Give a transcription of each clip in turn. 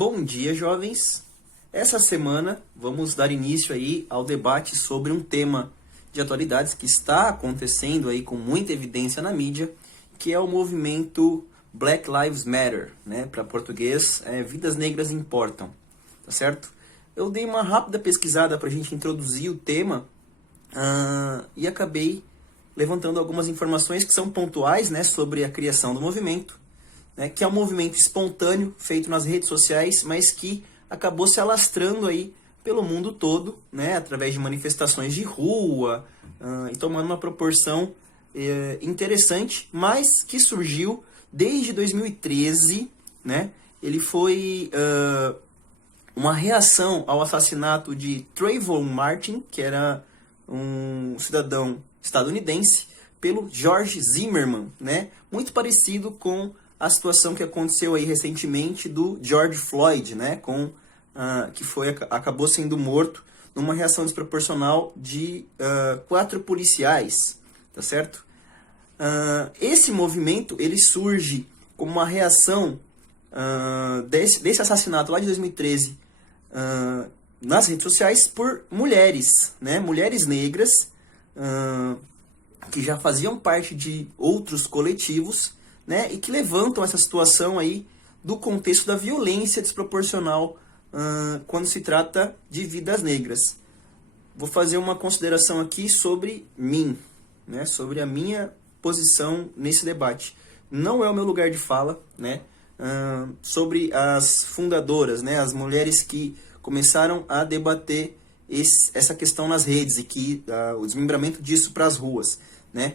Bom dia, jovens! Essa semana vamos dar início aí ao debate sobre um tema de atualidades que está acontecendo aí com muita evidência na mídia, que é o movimento Black Lives Matter, né? Para português, Vidas Negras Importam, tá certo? Eu dei uma rápida pesquisada para a gente introduzir o tema e acabei levantando algumas informações que são pontuais, né, sobre a criação do movimento, né, que é um movimento espontâneo, feito nas redes sociais, mas que acabou se alastrando aí pelo mundo todo, né, através de manifestações de rua, e tomando uma proporção interessante, mas que surgiu desde 2013, né, ele foi uma reação ao assassinato de Trayvon Martin, que era um cidadão estadunidense, pelo George Zimmerman, né, muito parecido com a situação que aconteceu aí recentemente do George Floyd, né, que acabou sendo morto numa reação desproporcional de 4 policiais, tá certo? Esse movimento ele surge como uma reação desse assassinato lá de 2013 nas redes sociais por mulheres, né, mulheres negras que já faziam parte de outros coletivos, né, e que levantam essa situação aí do contexto da violência desproporcional quando se trata de vidas negras. Vou fazer uma consideração aqui sobre mim, né, sobre a minha posição nesse debate. Não é o meu lugar de fala, né, sobre as fundadoras, né, as mulheres que começaram a debater essa questão nas redes e que o desmembramento disso para as ruas, né?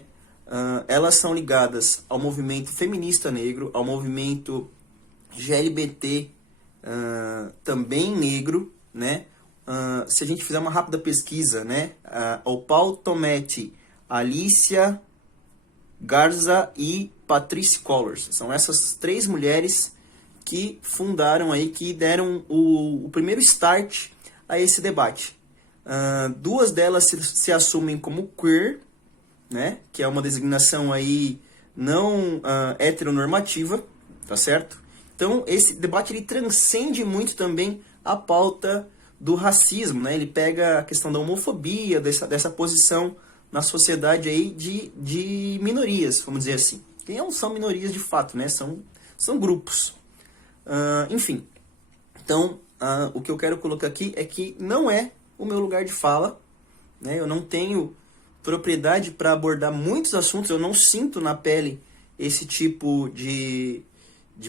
Elas são ligadas ao movimento feminista negro, ao movimento GLBT também negro, né? Se a gente fizer uma rápida pesquisa, né? O Paul Tometti, Alicia Garza e Patrice Cullors, são essas 3 mulheres que fundaram aí, que deram o primeiro start a esse debate. 2 delas se assumem como queer, né, que é uma designação aí não heteronormativa, tá certo? Então esse debate ele transcende muito também a pauta do racismo, né? Ele pega a questão da homofobia, dessa posição na sociedade aí de minorias, vamos dizer assim. Que não são minorias de fato, né? São grupos. Enfim, então o que eu quero colocar aqui é que não é o meu lugar de fala, né? Eu não tenho propriedade para abordar muitos assuntos, eu não sinto na pele esse tipo de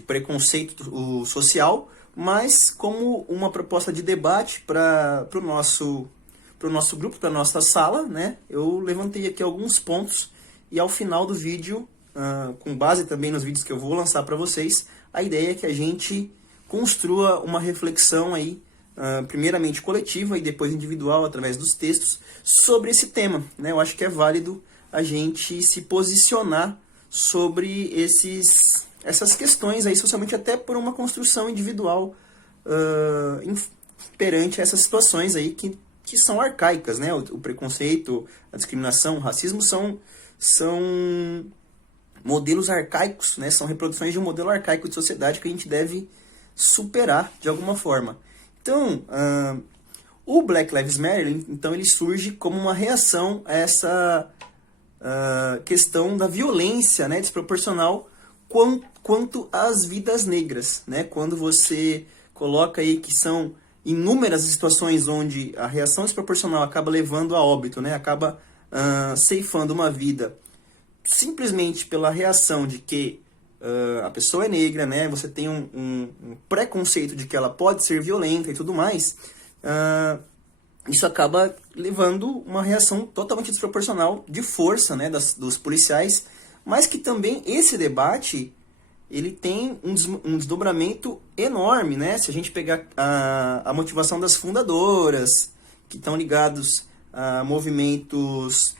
preconceito social, mas como uma proposta de debate para o nosso grupo, para a nossa sala, né? Eu levantei aqui alguns pontos e ao final do vídeo, com base também nos vídeos que eu vou lançar para vocês, a ideia é que a gente construa uma reflexão aí, primeiramente coletiva e depois individual, através dos textos, sobre esse tema, né? Eu acho que é válido a gente se posicionar sobre essas questões aí, socialmente, até por uma construção individual perante essas situações aí que são arcaicas, né? O preconceito, a discriminação, o racismo são modelos arcaicos, né? São reproduções de um modelo arcaico de sociedade que a gente deve superar de alguma forma. Então, o Black Lives Matter, então, ele surge como uma reação a essa questão da violência, né, desproporcional quanto às vidas negras, né? Quando você coloca aí que são inúmeras situações onde a reação desproporcional acaba levando a óbito, né? Acaba ceifando uma vida simplesmente pela reação de que a pessoa é negra, né? Você tem um preconceito de que ela pode ser violenta e tudo mais. Isso acaba levando uma reação totalmente desproporcional de força, né, dos policiais, mas que também esse debate ele tem um desdobramento enorme, né? Se a gente pegar a motivação das fundadoras, que estão ligados a movimentos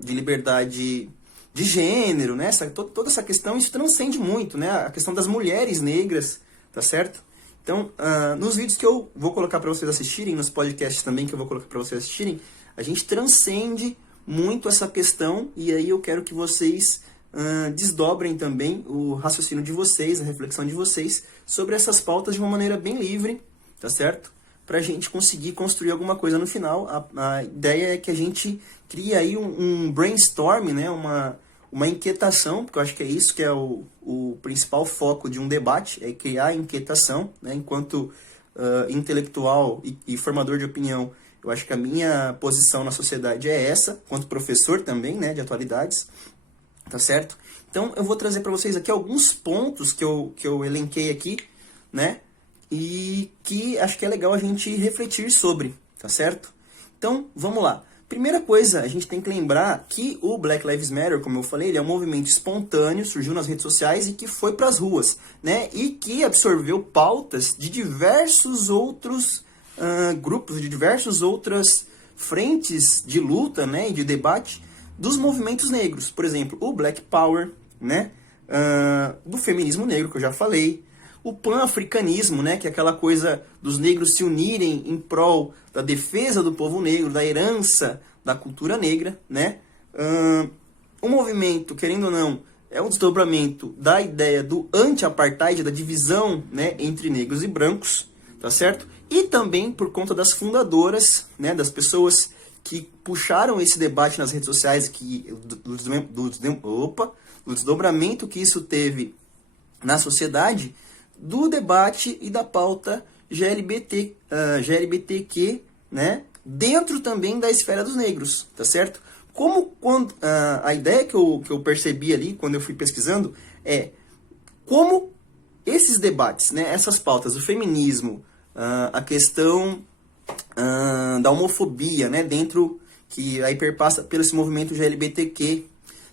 de liberdade de gênero, né? Toda essa questão, isso transcende muito, né? A questão das mulheres negras, tá certo? Então, nos vídeos que eu vou colocar para vocês assistirem, nos podcasts também que eu vou colocar para vocês assistirem, a gente transcende muito essa questão, e aí eu quero que vocês desdobrem também o raciocínio de vocês, a reflexão de vocês sobre essas pautas de uma maneira bem livre, tá certo? Para a gente conseguir construir alguma coisa no final. A ideia é que a gente crie aí um brainstorm, né? Uma inquietação, porque eu acho que é isso que é o principal foco de um debate, é criar inquietação, né? Enquanto intelectual e formador de opinião, eu acho que a minha posição na sociedade é essa, quanto professor também, né, de atualidades, tá certo? Então, eu vou trazer para vocês aqui alguns pontos que eu elenquei aqui, né, e que acho que é legal a gente refletir sobre, tá certo? Então, vamos lá. Primeira coisa, a gente tem que lembrar que o Black Lives Matter, como eu falei, ele é um movimento espontâneo, surgiu nas redes sociais e que foi para as ruas, né? E que absorveu pautas de diversos outros grupos, de diversas outras frentes de luta, né, e de debate dos movimentos negros. Por exemplo, o Black Power, né, do feminismo negro, que eu já falei, o pan-africanismo, né, que é aquela coisa dos negros se unirem em prol da defesa do povo negro, da herança da cultura negra, né? O movimento, querendo ou não, é um desdobramento da ideia do anti-apartheid, da divisão, né, entre negros e brancos, tá certo? E também por conta das fundadoras, né, das pessoas que puxaram esse debate nas redes sociais, do desdobramento que isso teve na sociedade, do debate e da pauta GLBTQ, né, dentro também da esfera dos negros, tá certo? A ideia que eu percebi ali, quando eu fui pesquisando, é como esses debates, né, essas pautas, o feminismo, a questão da homofobia, né, dentro, que aí perpassa pelo esse movimento GLBTQ,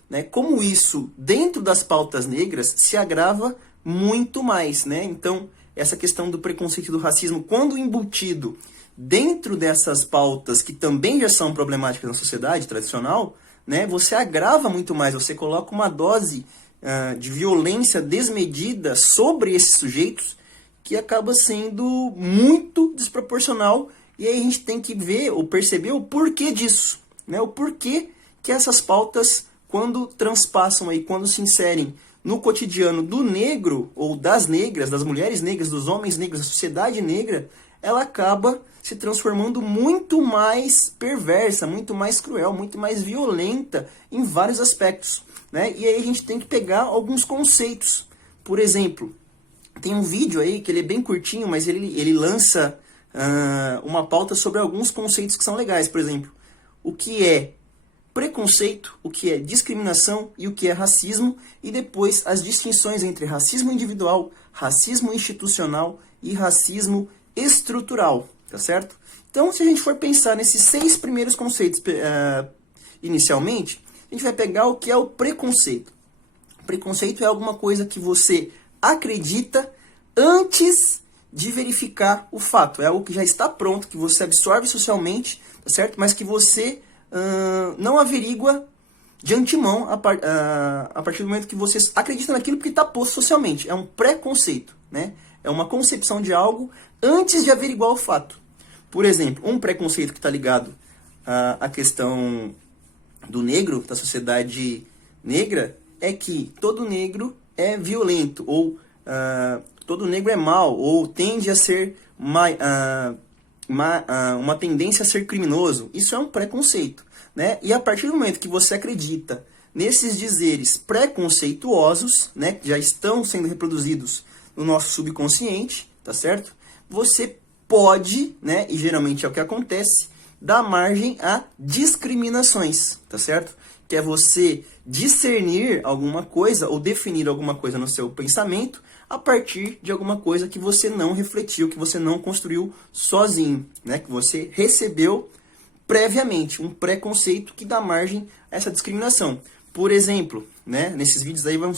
né, como isso, dentro das pautas negras, se agrava muito mais, né? Então, essa questão do preconceito e do racismo, quando embutido dentro dessas pautas que também já são problemáticas na sociedade tradicional, né, você agrava muito mais, você coloca uma dose de violência desmedida sobre esses sujeitos que acaba sendo muito desproporcional, e aí a gente tem que ver ou perceber o porquê disso, né? O porquê que essas pautas, quando transpassam aí, quando se inserem no cotidiano do negro, ou das negras, das mulheres negras, dos homens negros, da sociedade negra, ela acaba se transformando muito mais perversa, muito mais cruel, muito mais violenta em vários aspectos, né? E aí a gente tem que pegar alguns conceitos. Por exemplo, tem um vídeo aí que ele é bem curtinho, mas ele lança uma pauta sobre alguns conceitos que são legais. Por exemplo, o que é preconceito, o que é discriminação e o que é racismo, e depois as distinções entre racismo individual, racismo institucional e racismo estrutural, tá certo? Então, se a gente for pensar nesses 6 primeiros conceitos inicialmente, a gente vai pegar o que é o preconceito. Preconceito é alguma coisa que você acredita antes de verificar o fato. É algo que já está pronto, que você absorve socialmente, tá certo? Mas que você não averigua de antemão a partir do momento que você acredita naquilo porque está posto socialmente. É um preconceito, né? É uma concepção de algo antes de averiguar o fato. Por exemplo, um preconceito que está ligado à questão do negro, da sociedade negra, é que todo negro é violento, ou todo negro é mau, ou tende a ser uma tendência a ser criminoso. Isso é um preconceito, né? E a partir do momento que você acredita nesses dizeres preconceituosos, né, que já estão sendo reproduzidos no nosso subconsciente, tá certo? Você pode, né, e geralmente é o que acontece, dar margem a discriminações, tá certo? Que é você discernir alguma coisa ou definir alguma coisa no seu pensamento a partir de alguma coisa que você não refletiu, que você não construiu sozinho, né? Que você recebeu previamente, um preconceito que dá margem a essa discriminação. Por exemplo, né, nesses vídeos aí vai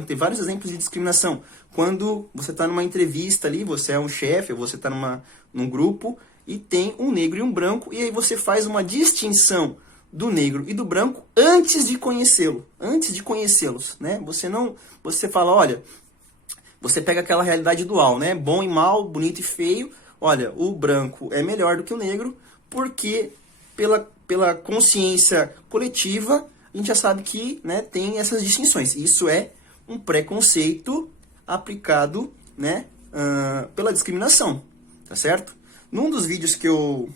ter vários exemplos de discriminação. Quando você está numa entrevista ali, você é um chefe, ou você está num grupo e tem um negro e um branco, e aí você faz uma distinção do negro e do branco antes de conhecê-los, né? Você fala, olha, você pega aquela realidade dual, né? Bom e mal, bonito e feio. Olha, o branco é melhor do que o negro, porque pela consciência coletiva, a gente já sabe que, né, tem essas distinções. Isso é um preconceito aplicado, né, pela discriminação, tá certo? Num dos vídeos que eu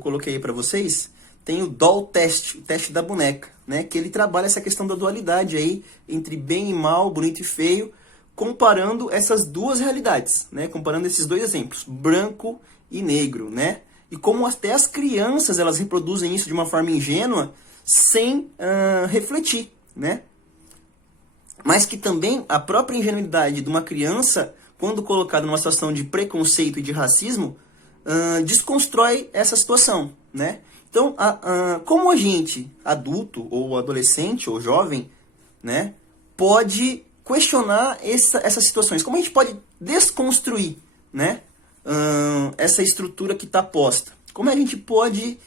coloquei aí para vocês, tem o doll test, o teste da boneca, né? Que ele trabalha essa questão da dualidade aí entre bem e mal, bonito e feio, comparando essas duas realidades, né? Comparando esses dois exemplos, branco e negro, né? E como até as crianças elas reproduzem isso de uma forma ingênua, sem refletir, né? Mas que também a própria ingenuidade de uma criança, quando colocada numa situação de preconceito e de racismo, desconstrói essa situação, né? Então, como a gente, adulto, ou adolescente, ou jovem, né, pode questionar essas situações? Como a gente pode desconstruir, né, essa estrutura que está posta? Como a gente pode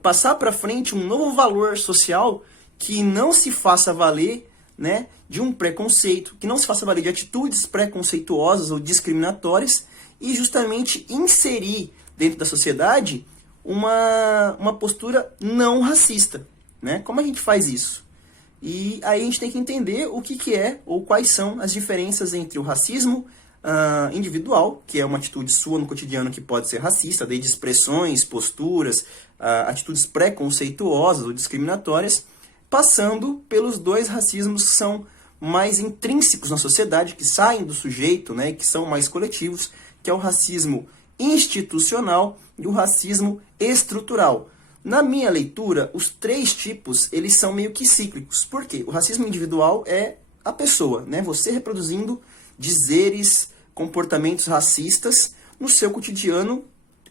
passar para frente um novo valor social que não se faça valer, né, de um preconceito, que não se faça valer de atitudes preconceituosas ou discriminatórias, e justamente inserir dentro da sociedade uma postura não racista, né? Como a gente faz isso? E aí a gente tem que entender o que é ou quais são as diferenças entre o racismo individual, que é uma atitude sua no cotidiano que pode ser racista, desde expressões, posturas, atitudes preconceituosas ou discriminatórias, passando pelos dois racismos que são mais intrínsecos na sociedade, que saem do sujeito, né, que são mais coletivos, que é o racismo institucional e o racismo estrutural. Na minha leitura, os três tipos, eles são meio que cíclicos. Por quê? O racismo individual é a pessoa, né? Você reproduzindo dizeres, comportamentos racistas no seu cotidiano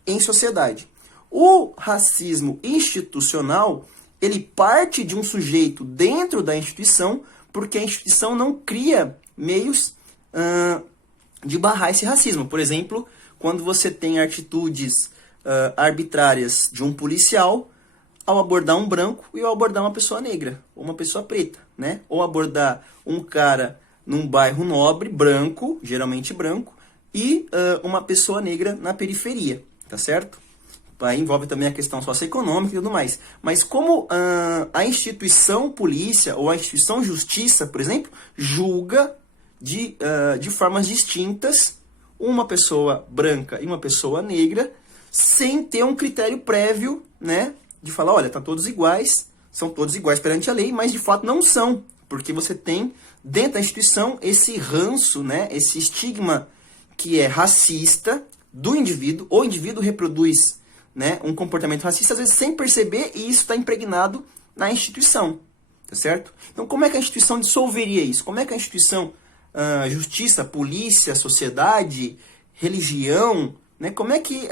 em sociedade. O racismo institucional, ele parte de um sujeito dentro da instituição, porque a instituição não cria meios de barrar esse racismo. Por exemplo, quando você tem atitudes arbitrárias de um policial ao abordar um branco e ao abordar uma pessoa negra ou uma pessoa preta, né? Ou abordar um cara num bairro nobre, branco, geralmente branco, e uma pessoa negra na periferia, tá certo? Aí envolve também a questão socioeconômica e tudo mais. Mas como a instituição polícia ou a instituição justiça, por exemplo, julga de formas distintas uma pessoa branca e uma pessoa negra, sem ter um critério prévio, né, de falar, olha, tá todos iguais, são todos iguais perante a lei, mas de fato não são, porque você tem dentro da instituição esse ranço, né, esse estigma que é racista do indivíduo. O indivíduo reproduz, né, um comportamento racista, às vezes sem perceber, e isso está impregnado na instituição, tá certo? Então, como é que a instituição dissolveria isso? Como é que a instituição, justiça, polícia, sociedade, religião, né, como é que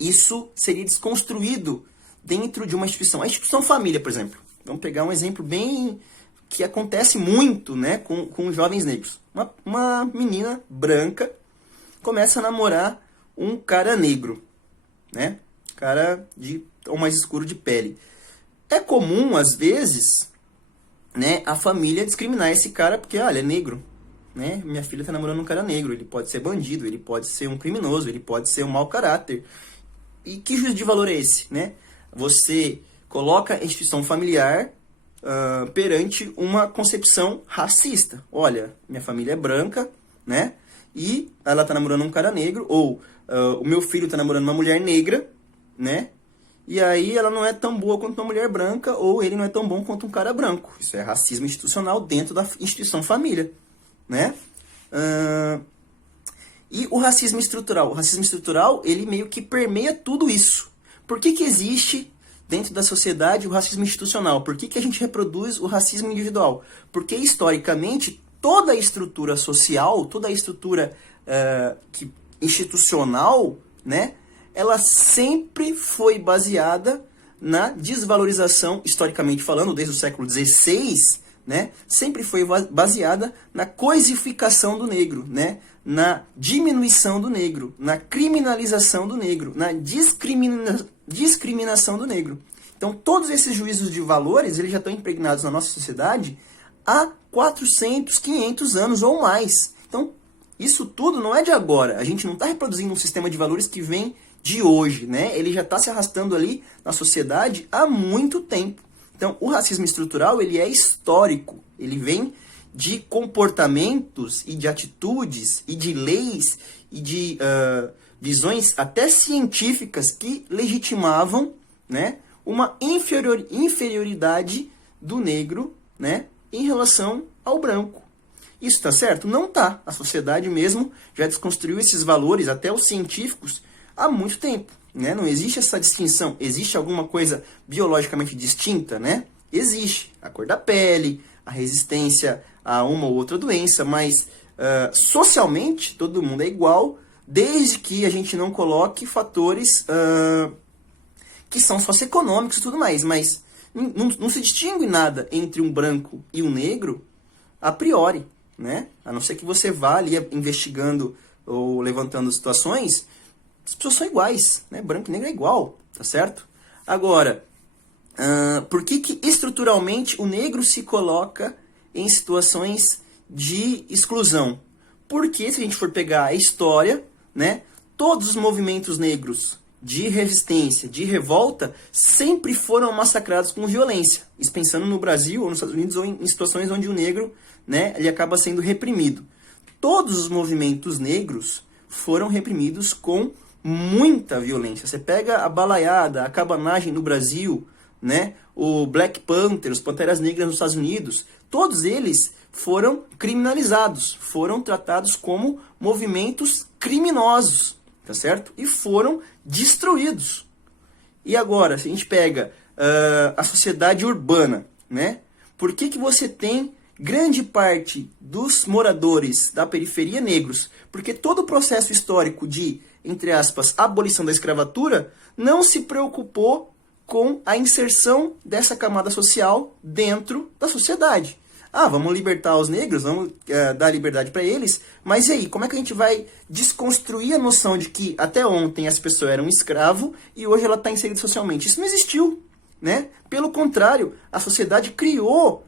isso seria desconstruído dentro de uma instituição? A instituição família, por exemplo. Vamos pegar um exemplo bem que acontece muito, né, com jovens negros. Uma menina branca começa a namorar um cara negro, né? Cara de tom mais escuro de pele. É comum, às vezes, né, a família discriminar esse cara porque, olha, é negro, né? Minha filha está namorando um cara negro, ele pode ser bandido, ele pode ser um criminoso, ele pode ser um mau caráter. E que juízo de valor é esse, né? Você coloca a instituição familiar perante uma concepção racista. Olha, minha família é branca, né? E ela está namorando um cara negro, ou o meu filho está namorando uma mulher negra, né? E aí ela não é tão boa quanto uma mulher branca, ou ele não é tão bom quanto um cara branco. Isso é racismo institucional dentro da instituição família, né? E o racismo estrutural? O racismo estrutural, ele meio que permeia tudo isso. Por que que existe dentro da sociedade o racismo institucional? Por que que a gente reproduz o racismo individual? Porque, historicamente, toda a estrutura social, toda a estrutura institucional, né, ela sempre foi baseada na desvalorização, historicamente falando, desde o século XVI, né, sempre foi baseada na coisificação do negro, né, na diminuição do negro, na criminalização do negro, na discriminação do negro. Então, todos esses juízos de valores, eles já estão impregnados na nossa sociedade há 400, 500 anos ou mais. Então, isso tudo não é de agora. A gente não está reproduzindo um sistema de valores que vem de hoje, né? Ele já está se arrastando ali na sociedade há muito tempo. Então, o racismo estrutural, ele é histórico. Ele vem de comportamentos e de atitudes e de leis e de visões até científicas que legitimavam, né, uma inferioridade do negro, né, em relação ao branco. Isso está certo? Não está. A sociedade mesmo já desconstruiu esses valores, até os científicos, há muito tempo. Né? Não existe essa distinção. Existe alguma coisa biologicamente distinta? Né? Existe. A cor da pele, a resistência a uma ou outra doença, mas socialmente todo mundo é igual, desde que a gente não coloque fatores que são socioeconômicos e tudo mais. Mas não se distingue nada entre um branco e um negro a priori. Né? A não ser que você vá ali investigando ou levantando situações, as pessoas são iguais, né? Branco e negro é igual, tá certo? Agora, por que estruturalmente o negro se coloca em situações de exclusão? Porque se a gente for pegar a história, né, todos os movimentos negros de resistência, de revolta, sempre foram massacrados com violência. Isso pensando no Brasil ou nos Estados Unidos ou em situações onde o negro, né, ele acaba sendo reprimido. Todos os movimentos negros foram reprimidos com muita violência. Você pega a balaiada, a cabanagem no Brasil, né, o Black Panther, os Panteras Negras nos Estados Unidos, todos eles foram criminalizados, foram tratados como movimentos criminosos, tá certo? E foram destruídos. E agora, se a gente pega a sociedade urbana, né, por que você tem grande parte dos moradores da periferia negros? Porque todo o processo histórico de, entre aspas, abolição da escravatura não se preocupou com a inserção dessa camada social dentro da sociedade. Ah, vamos libertar os negros, vamos dar liberdade para eles, mas e aí, como é que a gente vai desconstruir a noção de que até ontem essa pessoa era um escravo e hoje ela está inserida socialmente? Isso não existiu, né? Pelo contrário, a sociedade criou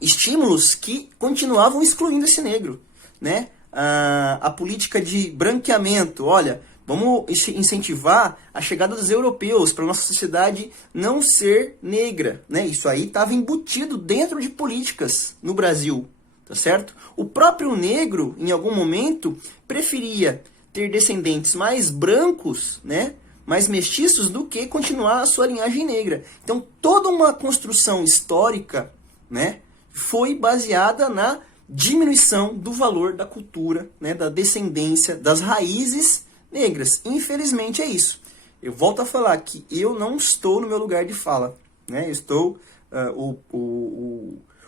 estímulos que continuavam excluindo esse negro, né? A política de branqueamento, olha, vamos incentivar a chegada dos europeus para a nossa sociedade não ser negra, né? Isso aí estava embutido dentro de políticas no Brasil, tá certo? O próprio negro, em algum momento, preferia ter descendentes mais brancos, né, mais mestiços, do que continuar a sua linhagem negra. Então, toda uma construção histórica, né, foi baseada na diminuição do valor da cultura, né, da descendência, das raízes negras. Infelizmente é isso. Eu volto a falar que eu não estou no meu lugar de fala, né? Eu estou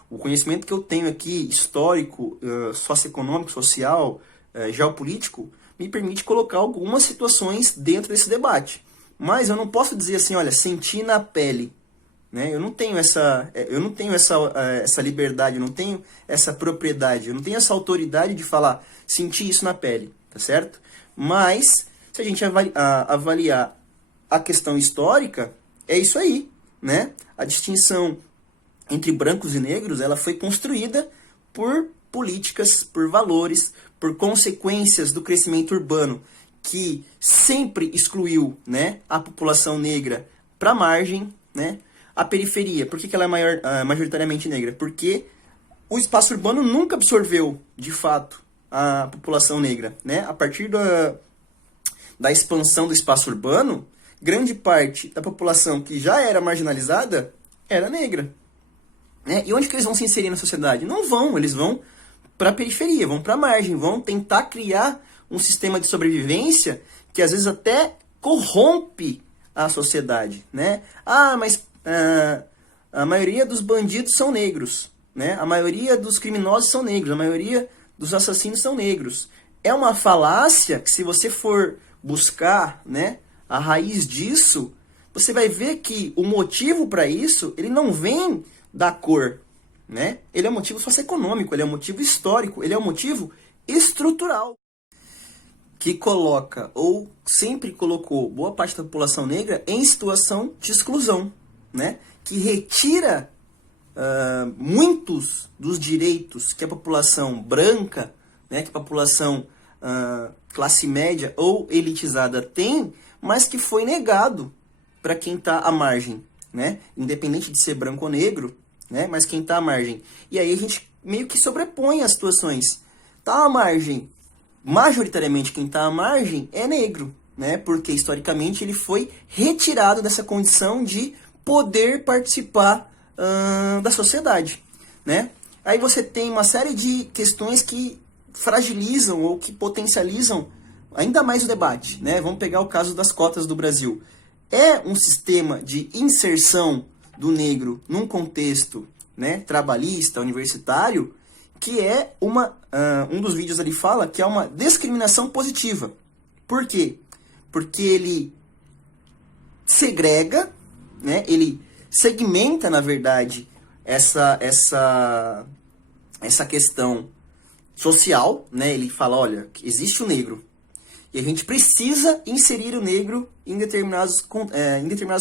o conhecimento que eu tenho aqui, histórico, socioeconômico, social, geopolítico, me permite colocar algumas situações dentro desse debate. Mas eu não posso dizer assim, olha, senti na pele. Né? Eu não tenho essa liberdade, eu não tenho essa propriedade, eu não tenho essa autoridade de falar, senti isso na pele, tá certo? Mas, se a gente avaliar a questão histórica, é isso aí, né? A distinção entre brancos e negros, ela foi construída por políticas, por valores, por consequências do crescimento urbano, que sempre excluiu, né, a população negra para a margem, né? A periferia, por que ela é majoritariamente negra? Porque o espaço urbano nunca absorveu, de fato, a população negra, né? A partir da expansão do espaço urbano, grande parte da população que já era marginalizada era negra. Né? E onde que eles vão se inserir na sociedade? Não vão, eles vão para a periferia, vão para a margem, vão tentar criar um sistema de sobrevivência que às vezes até corrompe a sociedade. Né? Ah, mas a maioria dos bandidos são negros, né? A maioria dos criminosos são negros, a maioria dos assassinos são negros. É uma falácia que, se você for buscar, né, a raiz disso, você vai ver que o motivo para isso, ele não vem da cor, né? Ele é um motivo socioeconômico, ele é um motivo histórico, ele é um motivo estrutural, que coloca, ou sempre colocou, boa parte da população negra em situação de exclusão, né? Que retira muitos dos direitos que a população branca, né, que a população classe média ou elitizada tem, mas que foi negado para quem está à margem, né? Independente de ser branco ou negro, né? Mas quem está à margem. E aí a gente meio que sobrepõe as situações. Tá à margem, majoritariamente quem está à margem é negro, né? Porque historicamente ele foi retirado dessa condição de poder participar da sociedade, né? Aí você tem uma série de questões que fragilizam ou que potencializam ainda mais o debate, né? Vamos pegar o caso das cotas do Brasil. É um sistema de inserção do negro num contexto, né, trabalhista, universitário, que é um dos vídeos ali fala que é uma discriminação positiva. Por quê? Porque ele segrega, né, ele segmenta, na verdade, essa questão social, né? Ele fala, olha, existe o negro, e a gente precisa inserir o negro em determinados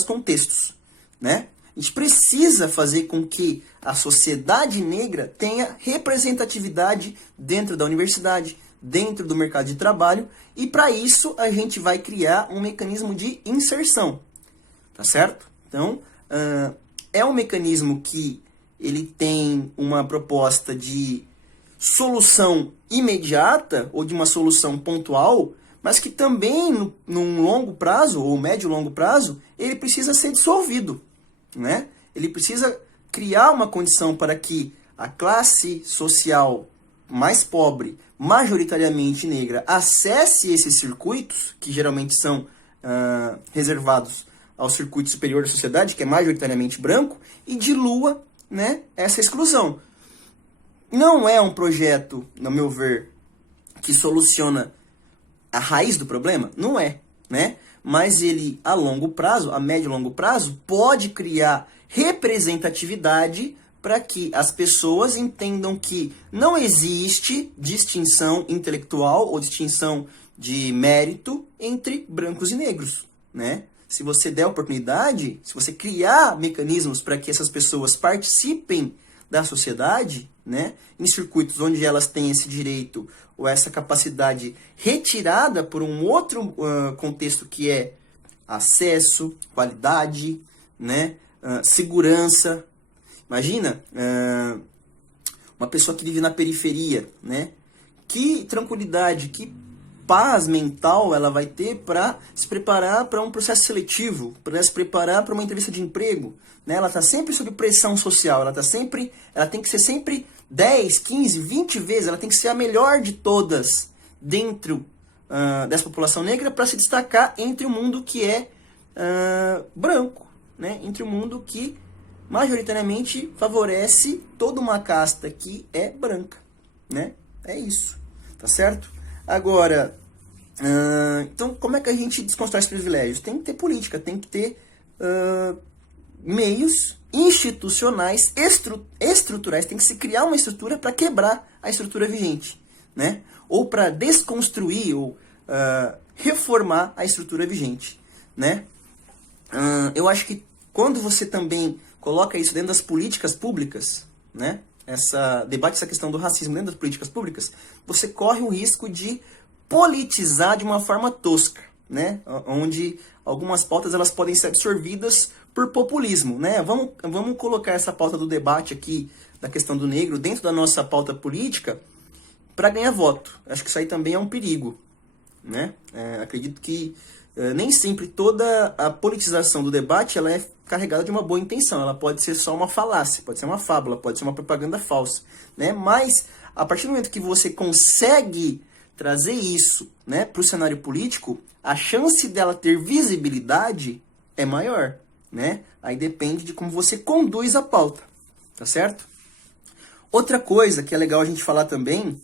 contextos, né? A gente precisa fazer com que a sociedade negra tenha representatividade dentro da universidade, dentro do mercado de trabalho, e para isso a gente vai criar um mecanismo de inserção, tá certo? Então, é um mecanismo que ele tem uma proposta de solução imediata ou de uma solução pontual, mas que também, num longo prazo, ou médio e longo prazo, ele precisa ser dissolvido, né? Ele precisa criar uma condição para que a classe social mais pobre, majoritariamente negra, acesse esses circuitos, que geralmente são reservados ao circuito superior da sociedade, que é majoritariamente branco, e dilua, né, essa exclusão. Não é um projeto, no meu ver, que soluciona a raiz do problema? Não é, né? Mas ele, a longo prazo, a médio e longo prazo, pode criar representatividade para que as pessoas entendam que não existe distinção intelectual ou distinção de mérito entre brancos e negros, né? Se você der oportunidade, se você criar mecanismos para que essas pessoas participem da sociedade, né, em circuitos onde elas têm esse direito ou essa capacidade retirada por um outro contexto que é acesso, qualidade, né, segurança. Imagina uma pessoa que vive na periferia, né, que tranquilidade, que paz mental ela vai ter para se preparar para um processo seletivo, para se preparar para uma entrevista de emprego, né? Ela está sempre sob pressão social, ela tem que ser sempre 10, 15, 20 vezes, ela tem que ser a melhor de todas dentro dessa população negra para se destacar entre o mundo que é branco, né? Entre o mundo que majoritariamente favorece toda uma casta que é branca, né? É isso, tá certo? Agora, então como é que a gente desconstrói esses privilégios? Tem que ter política, tem que ter meios institucionais, estruturais, tem que se criar uma estrutura para quebrar a estrutura vigente, né? Ou para desconstruir ou reformar a estrutura vigente, né? Eu acho que quando você também coloca isso dentro das políticas públicas, né? Debate essa questão do racismo dentro das políticas públicas, você corre o risco de politizar de uma forma tosca, né? Onde algumas pautas elas podem ser absorvidas por populismo, né? Vamos colocar essa pauta do debate aqui, da questão do negro, dentro da nossa pauta política para ganhar voto. Acho que isso aí também é um perigo, né? Acredito que nem sempre toda a politização do debate ela é carregada de uma boa intenção. Ela pode ser só uma falácia, pode ser uma fábula, pode ser uma propaganda falsa, né? Mas a partir do momento que você consegue trazer isso, né, para o cenário político, a chance dela ter visibilidade é maior, né? Aí depende de como você conduz a pauta, tá certo? Outra coisa que é legal a gente falar também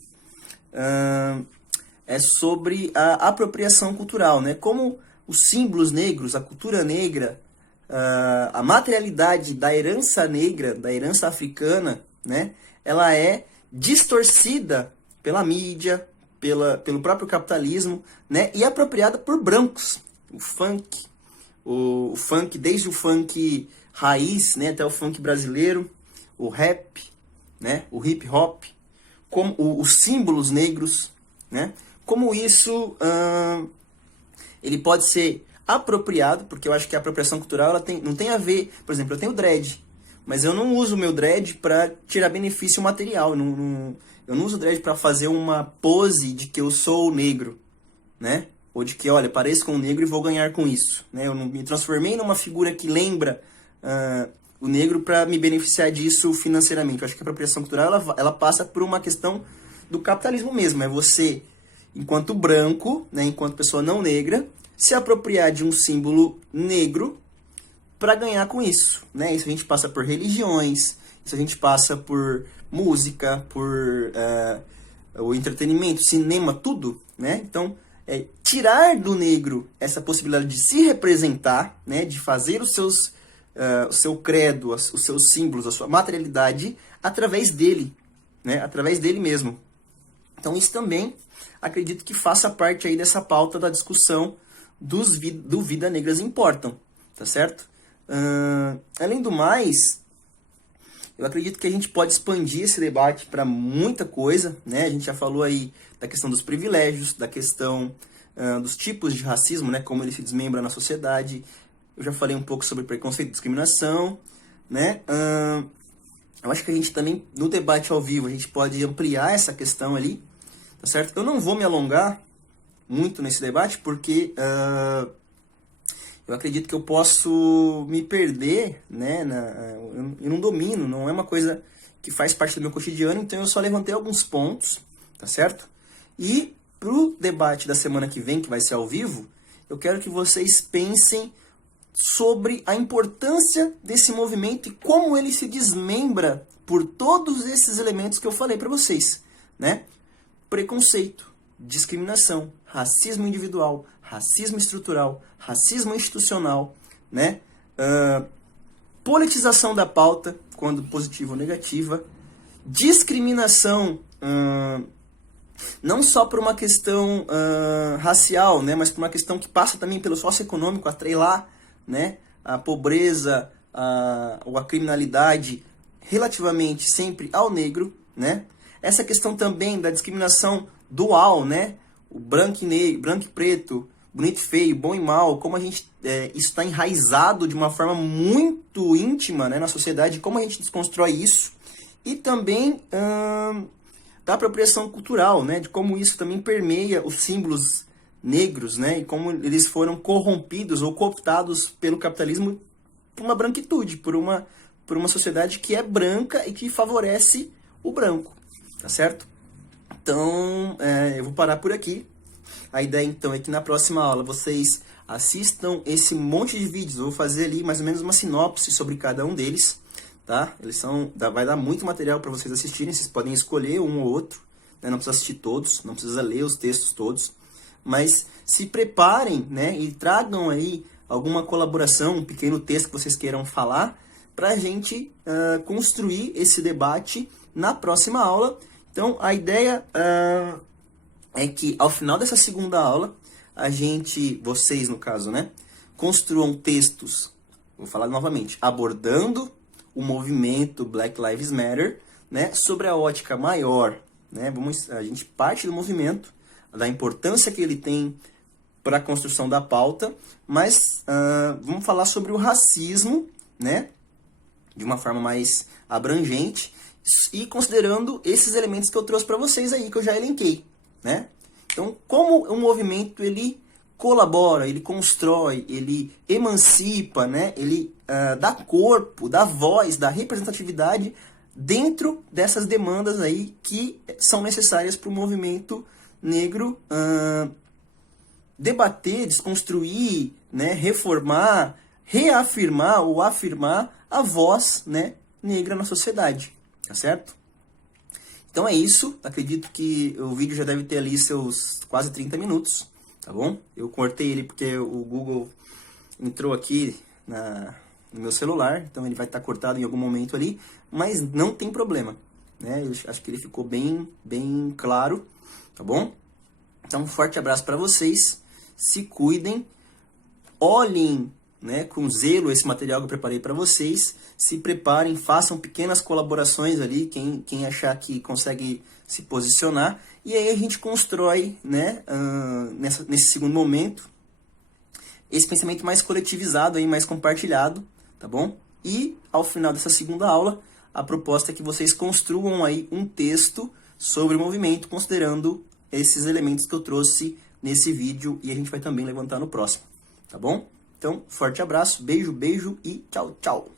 é sobre a apropriação cultural, né? Como os símbolos negros, a cultura negra, a materialidade da herança negra, da herança africana, né? Ela é distorcida pela mídia, pelo próprio capitalismo, né? E apropriada por brancos. O funk, desde o funk raiz, né, até o funk brasileiro, o rap, né, o hip hop, como os símbolos negros, né? Como isso ele pode ser apropriado, porque eu acho que a apropriação cultural ela não tem a ver, por exemplo, eu tenho dread. mas eu não uso o meu dread para tirar benefício material. Eu não uso dread para fazer uma pose de que eu sou negro, né? Ou de que, olha, pareço com um negro e vou ganhar com isso, né? Eu não me transformei numa figura que lembra o negro para me beneficiar disso financeiramente. Eu acho que a apropriação cultural ela passa por uma questão do capitalismo mesmo. É você, enquanto branco, né, enquanto pessoa não negra, se apropriar de um símbolo negro para ganhar com isso, né? Isso a gente passa por religiões, isso a gente passa por música, por o entretenimento, cinema, tudo, né? Então, tirar do negro essa possibilidade de se representar, né? De fazer o seu credo, os seus símbolos, a sua materialidade através dele, né? Através dele mesmo. Então, isso também acredito que faça parte aí dessa pauta da discussão do Vida Negras Importam, tá certo? Além do mais, eu acredito que a gente pode expandir esse debate para muita coisa, né? A gente já falou aí da questão dos privilégios, da questão dos tipos de racismo, né? Como ele se desmembra na sociedade. Eu já falei um pouco sobre preconceito e discriminação, né? Eu acho que a gente também, no debate ao vivo, a gente pode ampliar essa questão ali, tá certo? Eu não vou me alongar muito nesse debate, porque eu acredito que eu posso me perder, né? Eu não domino, não é uma coisa que faz parte do meu cotidiano, então eu só levantei alguns pontos, tá certo? E pro debate da semana que vem, que vai ser ao vivo, eu quero que vocês pensem sobre a importância desse movimento e como ele se desmembra por todos esses elementos que eu falei para vocês, né? Preconceito, discriminação, racismo individual, racismo estrutural, racismo institucional, né? Politização da pauta, quando positiva ou negativa, discriminação, não só por uma questão racial, né? Mas por uma questão que passa também pelo socioeconômico, atrelar, né? A pobreza ou a criminalidade relativamente sempre ao negro, né? Essa questão também da discriminação dual, né? O branco e negro, branco e preto, bonito e feio, bom e mal, como a gente isso está enraizado de uma forma muito íntima, né, na sociedade, como a gente desconstrói isso, e também da apropriação cultural, né, de como isso também permeia os símbolos negros, né, e como eles foram corrompidos ou cooptados pelo capitalismo por uma branquitude, por uma sociedade que é branca e que favorece o branco, tá certo? Então, eu vou parar por aqui. A ideia, então, é que na próxima aula vocês assistam esse monte de vídeos. Eu vou fazer ali mais ou menos uma sinopse sobre cada um deles, tá? Vai dar muito material para vocês assistirem. Vocês podem escolher um ou outro, né? Não precisa assistir todos, não precisa ler os textos todos. Mas se preparem, né? E tragam aí alguma colaboração, um pequeno texto que vocês queiram falar, para a gente construir esse debate na próxima aula. Então, a ideia é que ao final dessa segunda aula, vocês no caso, né, construam textos, vou falar novamente, abordando o movimento Black Lives Matter, né, sobre a ótica maior, né, a gente parte do movimento, da importância que ele tem para a construção da pauta, mas vamos falar sobre o racismo, né, de uma forma mais abrangente, e considerando esses elementos que eu trouxe para vocês aí, que eu já elenquei, né? Então, como o movimento ele colabora, ele constrói, ele emancipa, né? Ele dá corpo, dá voz, dá representatividade dentro dessas demandas aí que são necessárias para o movimento negro debater, desconstruir, né? Reformar, reafirmar ou afirmar a voz, né, negra na sociedade. Tá certo? Então é isso. Acredito que o vídeo já deve ter ali seus quase 30 minutos. Tá bom? Eu cortei ele porque o Google entrou aqui no meu celular. Então ele vai estar cortado em algum momento ali. Mas não tem problema, né? Eu acho que ele ficou bem claro. Tá bom? Então um forte abraço para vocês. Se cuidem. Olhem, né, com zelo esse material que eu preparei para vocês, se preparem, façam pequenas colaborações ali, quem achar que consegue se posicionar, e aí a gente constrói, né, nesse segundo momento, esse pensamento mais coletivizado, aí, mais compartilhado, tá bom? E ao final dessa segunda aula, a proposta é que vocês construam aí um texto sobre o movimento, considerando esses elementos que eu trouxe nesse vídeo e a gente vai também levantar no próximo, tá bom? Então, forte abraço, beijo, beijo e tchau, tchau!